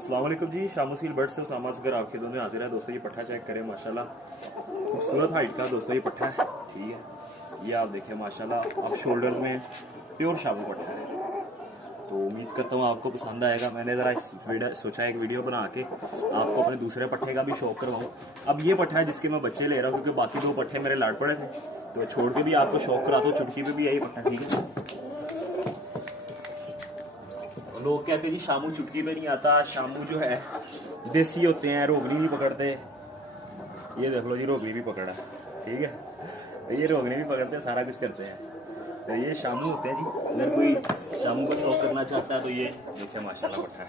अस्सलाम वालेकुम जी, शामुसील बर्ड से उसामा असगर आपके दोनों में हाजिर है। दोस्तों ये पट्ठा चेक करें, माशाल्लाह खूबसूरत हाइट का दोस्तों ये पट्ठा है। ठीक है, ये आप देखें माशाल्लाह, आप शोल्डर्स में प्योर शामू पट्ठा है। तो उम्मीद करता हूँ आपको पसंद आएगा। मैंने ज़रा सोचा एक वीडियो बना के आपको अपने दूसरे पट्ठे का भी शौक करवाऊँ। अब ये पट्ठा है जिसके मैं बच्चे ले रहा हूँ, क्योंकि बाकी दो पट्ठे मेरे लाड़ पड़े थे, तो छोड़ के भी आपको शौक कराता हूँ। चुटकी पे भी यही पट्ठा। ठीक है, लोग कहते हैं जी शामू चुटकी पे नहीं आता। शामू जो है देसी होते हैं, रोगनी नहीं पकड़ते। ये देख लो जी, रोगनी भी पकड़ा। ठीक है, ये रोगनी भी पकड़ते हैं, सारा कुछ करते हैं। तो ये शामू होते हैं जी। अगर कोई शामू का शौक करना चाहता है तो ये देखिए माशाल्लाह पट्ठा है।